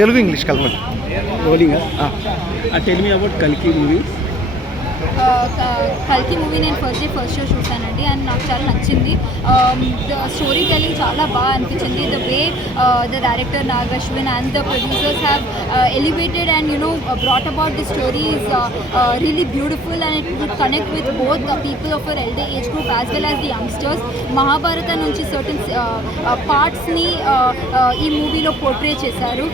Telugu English కలపండి. Rolling. Tell me about కల్కి movie. కల్కి మూవీ నేను ఫస్ట్ షో చూసానండి అండ్ నాకు చాలా నచ్చింది. ద స్టోరీ టెల్లింగ్ చాలా బాగా అనిపించింది. The way the director Nag Ashwin and the producers have elevated and brought about the story is really beautiful and it would connect with both the people of our elder age group as well as the youngsters. Mahabharata నుంచి certain parts ni ఈ మూవీలో portray చేశారు.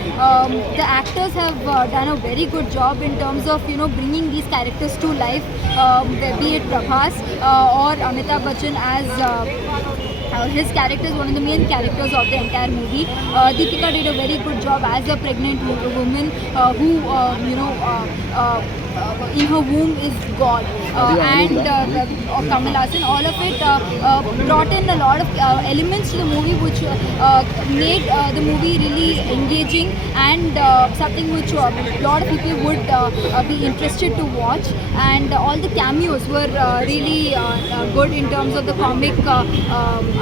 The actors have done a very good job in terms of bringing these characters to life, be it Prabhas or Amitabh Bachchan as his character is one of the main characters of the entire movie. Deepika did a very good job as a pregnant woman who in her womb is God, and Kamal Haasan. All of it brought in a lot of elements to the movie which made the movie really engaging and something which a lot of people would be interested to watch. And all the cameos were really good in terms of the comic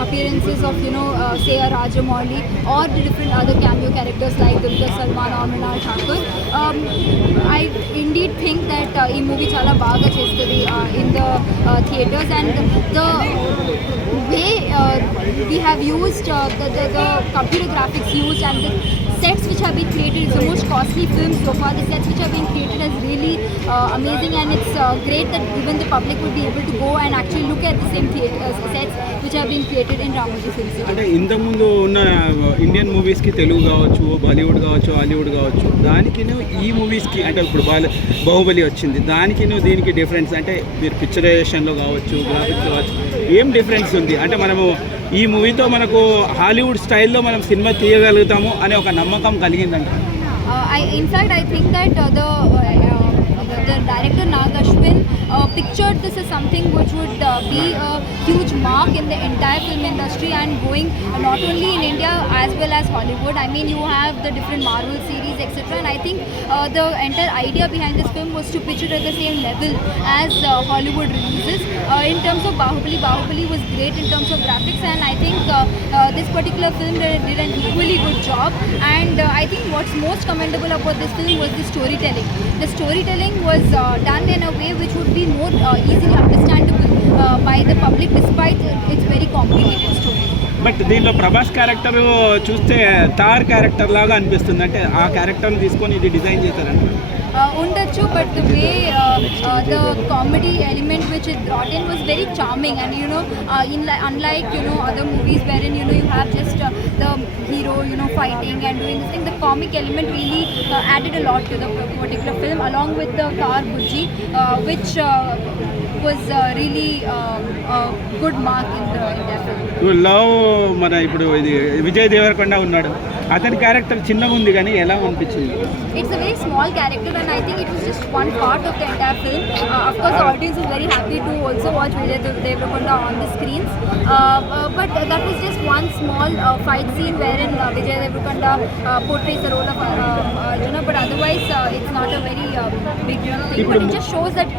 appearances of say a Rajamouli or the different other cameo characters like Dulquer Salman or Mrinal Thakur. I indeed think that ఈ movie చాలా బాగా చేస్తుంది in the theatres, and the way we have used the computer graphics used and the sets which have been created is the most costly film so far. The sets which have been created is really amazing, and it's great that even the public would be able to go and actually look at the same sets which have been created in Ramoji Film City. అంటే ఇంతకుముందు ఉన్న Indian మూవీస్కి తెలుగు కావచ్చు, బాలీవుడ్ కావచ్చు, Hollywood కావచ్చు, దానికి ఈ మూవీస్కి అంటే ఇప్పుడు బాహుబలి వచ్చింది, దానికి దీనికి డిఫరెన్స్ అంటే మీరు పిక్చరైజేషన్లో కావచ్చు, గ్రాఫిక్స్ కావచ్చు, ఏం డిఫరెన్స్ ఉంది? అంటే మనము ఈ మూవీతో మనకు హాలీవుడ్ స్టైల్లో మనం సినిమా తీయగలుగుతాము అనే ఒక నమ్మకం కలిగిందంట. In fact, I think that the director Nag Ashwin pictured this as something which would be a huge mark in the entire film industry and going not only in India as well as Hollywood. I mean, you have the different Marvel series, etc. And I think the entire idea behind this film was to pitch it at the same level as Hollywood releases. In terms of Bahubali was great in terms of graphics, and I think this particular film did an equally good job. And I think what's most commendable about this film was the storytelling. The storytelling was done in a way which would be more easily understandable by the public despite its very complicated story. But దీనిలో Prabhas character చూస్తే తార్ character లాగా అనిపిస్తుంది. అంటే ఆ క్యారెక్టర్ని తీసుకొని ఇది design చేశారంట. ఉండొచ్చు, but the way the comedy element which it brought in was very charming and unlike other movies wherein you have just the hero fighting and doing this thing, the comic element really added a lot to the particular film along with the car Bujji, which was really a good mark in that film. Love మన ఇప్పుడు ఇది విజయ్ దేవరకొండ ఉన్నాడు, అతని character చిన్నగా ఉంది కానీ ఎలా అనిపించింది? It's a very small character and I think it was just one part of the entire film. Of course the audience is very happy to also watch Vijay Deverakonda on the screens, but that was just one small fight scene wherein Vijay Deverakonda portrays the role of Arjuna, but otherwise it's not a very big thing, but it just shows that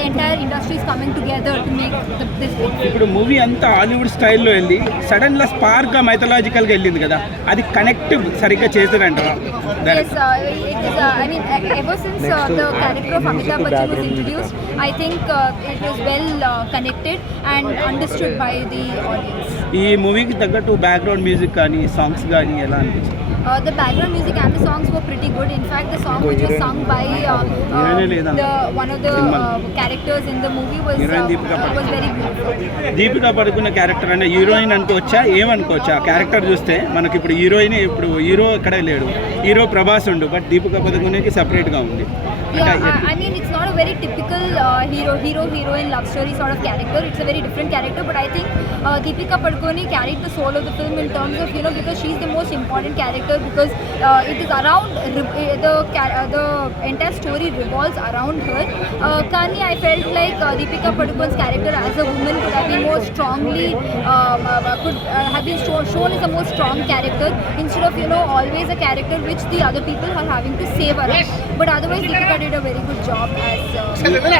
the entire industry is coming together to make this film. ఇప్పుడు movie అంతా Hollywood స్టైల్లో వెళ్ళి సడన్గా స్పార్క్గా మైథలాజికల్గా వెళ్ళింది కదా, అది connect సరిగ్గా చేశారంటారా? Yes, it is. I mean, ever since the character of Amitabh Bachchan was introduced, I think it was well connected and understood by the audience. ఈ మూవీకి తగ్గట్టు బ్యాక్గ్రౌండ్ మ్యూజిక్ కానీ సాంగ్స్ కానీ ఎలా అనిపించింది? The background music and the songs were pretty good. In fact, the song which was sung by one of the characters in the movie was very beautiful. Deepika పడుకున్న character అంటే heroine అనుకోవచ్చా, ఏమనుకోవచ్చా? ఆ character చూస్తే మనకి ఇప్పుడు హీరోయిన్, ఇప్పుడు hero ఎక్కడే లేడు, హీరో ప్రభాస్ ఉండు, బట్ దీపికా పడుకునేకి సపరేట్గా ఉంది. I mean, it's not a very typical hero-heroine love story sort of character. It's a very different character, but I think Deepika Padukone carried the soul of the film in terms of because she's the most important character, because it is around the entire story revolves around her. Kani, I felt like Deepika Padukone's character as a woman could have been more strongly could have been shown as a more strong character instead of always a character which the other people are having to save around. But otherwise Deepika did a very good job as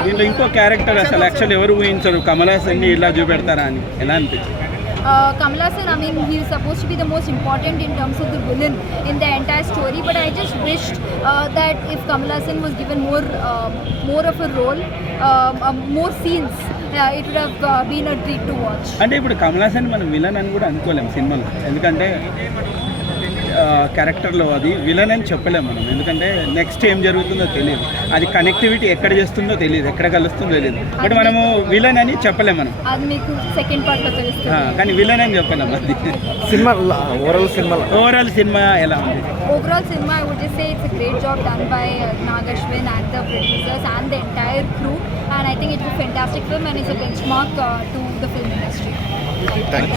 దీంట్లో ఇంకో character అసలు actual ఎవరు ఊహించరు కమల్ హాసన్ ఇలా చూపెడతారా అని ఎలా అనిపించింది? Kamal Haasan, I mean, he is supposed to be the most important in terms of the villain in the entire story, but I I just wished that if Kamal Haasan was given more of a role, more scenes, it would have been a treat to watch. అంటే ఇప్పుడు కమల్ హాసన్ మనం villain అని కూడా అనుకోలేము సినిమాలో, ఎందుకంటే క్యారెక్టర్లో అది villain అని చెప్పలేము మనం, ఎందుకంటే నెక్స్ట్ ఏం జరుగుతుందో తెలియదు, అది కనెక్టివిటీ ఎక్కడ చేస్తుందో తెలియదు, ఎక్కడ కలుస్తుందో తెలియదు. బట్ మనము విలన్ అని చెప్పలేము మనం, అది మీకు సెకండ్ పార్ట్లో తెలుస్తుంది. కానీ విలన్ అని చెప్పలేము. అది సినిమా ఓవరాల్ సినిమా ఎలా ఉంది? Overall cinema, I would just say it's a great job done by Nag Ashwin and the producers and the entire crew, and I think it's a fantastic film and it's a benchmark to the film industry. Thank you.